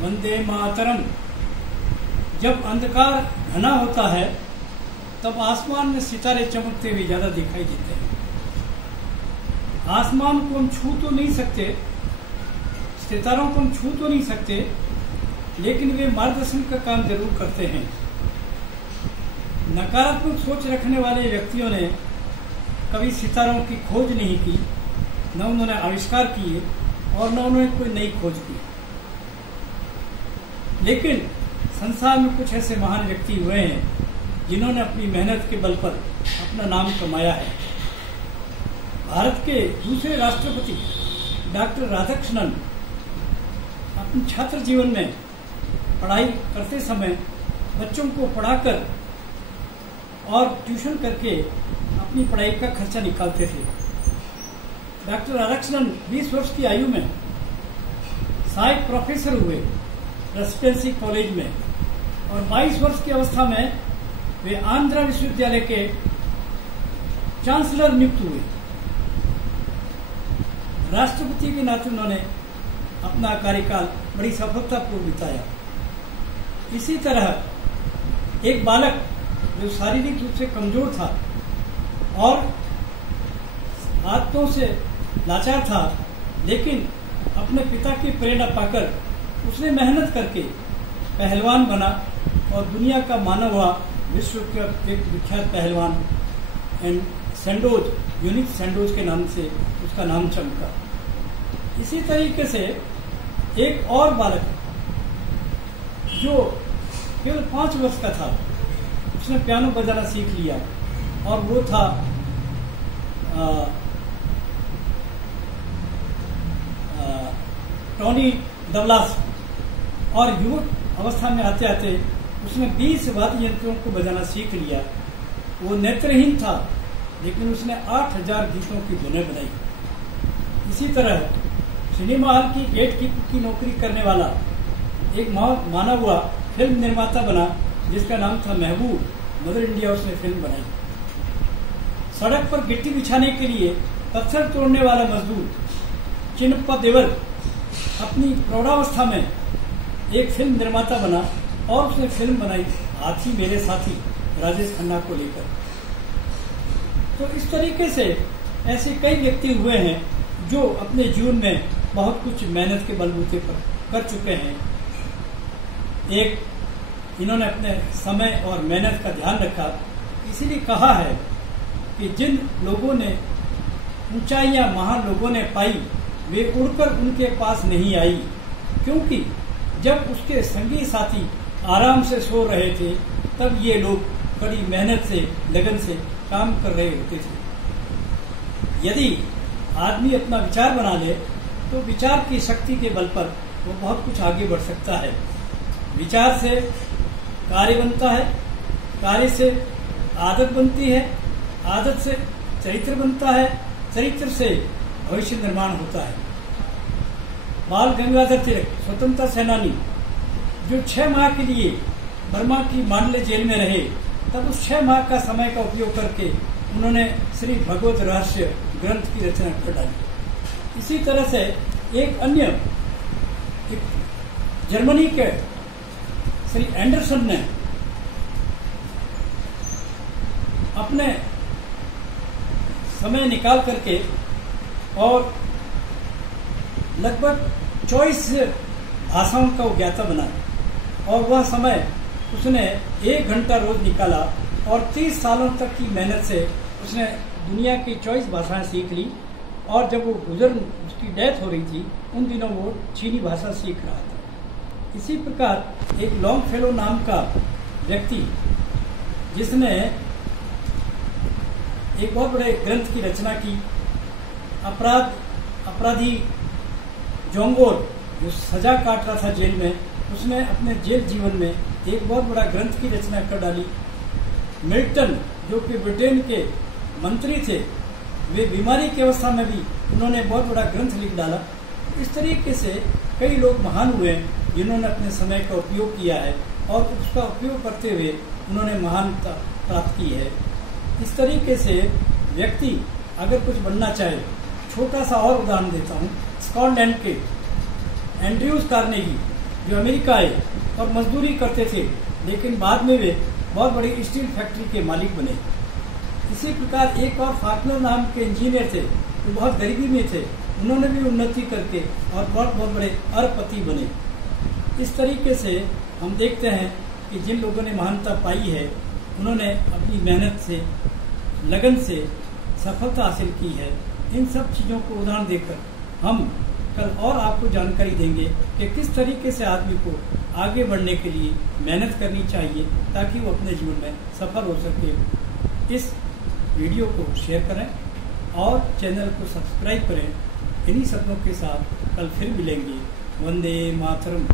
वंदे मातरम। जब अंधकार घना होता है तब आसमान में सितारे चमकते हुए ज्यादा दिखाई देते हैं। आसमान को हम छू तो नहीं सकते, सितारों को हम छू तो नहीं सकते, लेकिन वे मार्गदर्शन का काम जरूर करते हैं। नकारात्मक सोच रखने वाले व्यक्तियों ने कभी सितारों की खोज नहीं की, न उन्होंने आविष्कार किए और न उन्होंने कोई नई खोज की। लेकिन संसार में कुछ ऐसे महान व्यक्ति हुए हैं जिन्होंने अपनी मेहनत के बल पर अपना नाम कमाया है। भारत के दूसरे राष्ट्रपति डॉक्टर राधाकृष्णन अपने छात्र जीवन में पढ़ाई करते समय बच्चों को पढ़ाकर और ट्यूशन करके अपनी पढ़ाई का खर्चा निकालते थे। डॉक्टर राधाकृष्णन 20 वर्ष की आयु में सहायक प्रोफेसर हुए रेसिडेंसी कॉलेज में और 22 वर्ष की अवस्था में वे आंध्रा विश्वविद्यालय के चांसलर नियुक्त हुए। राष्ट्रपति के नाते उन्होंने अपना कार्यकाल बड़ी सफलतापूर्वक बिताया। इसी तरह एक बालक जो शारीरिक रूप से कमजोर था और आदतों से लाचार था, लेकिन अपने पिता की प्रेरणा पाकर उसने मेहनत करके पहलवान बना और दुनिया का माना हुआ विश्व का एक विख्यात पहलवान एंड सेंडोज, यूनिक सेंडोज के नाम से उसका नाम चमका। इसी तरीके से एक और बालक जो केवल 5 वर्ष का था, उसने पियानो बजाना सीख लिया और वो था टोनी डगलास। और युवक अवस्था में आते आते उसने 20 वाद्य यंत्रों को बजाना सीख लिया। वो नेत्रहीन था, लेकिन उसने 8000 गीतों की धुनें बनाई। इसी तरह सिनेमा हॉल की गेट कीपर की नौकरी करने वाला एक माना हुआ फिल्म निर्माता बना, जिसका नाम था महबूब। मदर इंडिया उसने फिल्म बनाई। सड़क पर गिट्टी बिछाने के लिए पत्थर तोड़ने वाला मजदूर चिन्नप्पा देवर अपनी प्रौढ़ावस्था में एक फिल्म निर्माता बना और उसने फिल्म बनाई हाथी मेरे साथी, राजेश खन्ना को लेकर। तो इस तरीके से ऐसे कई व्यक्ति हुए हैं जो अपने जीवन में बहुत कुछ मेहनत के बलबूते पर कर चुके हैं। एक इन्होंने अपने समय और मेहनत का ध्यान रखा, इसीलिए कहा है कि जिन लोगों ने ऊंचाइयां महान लोगों ने पाई, वे उड़कर उनके पास नहीं आई, क्योंकि जब उसके संगी साथी आराम से सो रहे थे तब ये लोग कड़ी मेहनत से, लगन से काम कर रहे होते थे। यदि आदमी अपना विचार बना ले तो विचार की शक्ति के बल पर वो बहुत कुछ आगे बढ़ सकता है। विचार से कार्य बनता है, कार्य से आदत बनती है, आदत से चरित्र बनता है, चरित्र से भविष्य निर्माण होता है। बाल गंगाधर तिलक स्वतंत्रता सेनानी जो 6 माह के लिए बर्मा की मांडले जेल में रहे, तब उस 6 माह का समय का उपयोग करके उन्होंने श्री भगवत रहस्य ग्रंथ की रचना कर डाली। इसी तरह से एक अन्य जर्मनी के श्री एंडरसन ने अपने समय निकाल करके और लगभग 24 भाषाओं का ज्ञाता बना और वह समय उसने 1 घंटा रोज निकाला और 30 सालों तक की मेहनत से उसने दुनिया की 24 भाषाएं सीख ली। और जब वो उसकी डेथ हो रही थी, उन दिनों वो चीनी भाषा सीख रहा था। इसी प्रकार एक लॉन्ग फेलो नाम का व्यक्ति, जिसने एक बहुत बड़े ग्रंथ की रचना की, अपराधी जोंगोर जो सजा काट रहा था जेल में, उसने अपने जेल जीवन में एक बहुत बड़ा ग्रंथ की रचना कर डाली। मिल्टन जो कि ब्रिटेन के मंत्री थे, वे बीमारी की अवस्था में भी उन्होंने बहुत बड़ा ग्रंथ लिख डाला। इस तरीके से कई लोग महान हुए जिन्होंने अपने समय का उपयोग किया है और उसका उपयोग करते हुए उन्होंने महानता प्राप्त की है। इस तरीके से व्यक्ति अगर कुछ बनना चाहे, छोटा सा और उदाहरण देता हूँ, स्कॉटलैंड के एंड्रयूज कार्नेगी जो अमेरिका आए और मजदूरी करते थे, लेकिन बाद में वे बहुत बड़ी स्टील फैक्ट्री के मालिक बने। इसी प्रकार एक और फाल्कनर नाम के इंजीनियर थे, वो बहुत गरीबी में थे, उन्होंने भी उन्नति करके और बहुत बड़े अरबपति बने। इस तरीके से हम देखते हैं कि जिन लोगों ने महानता पाई है, उन्होंने अपनी मेहनत से, लगन से सफलता हासिल की है। इन सब चीज़ों को उदाहरण देकर हम कल और आपको जानकारी देंगे कि किस तरीके से आदमी को आगे बढ़ने के लिए मेहनत करनी चाहिए ताकि वो अपने जीवन में सफल हो सके। इस वीडियो को शेयर करें और चैनल को सब्सक्राइब करें। इन्हीं सपनों के साथ कल फिर मिलेंगे। वंदे मातरम।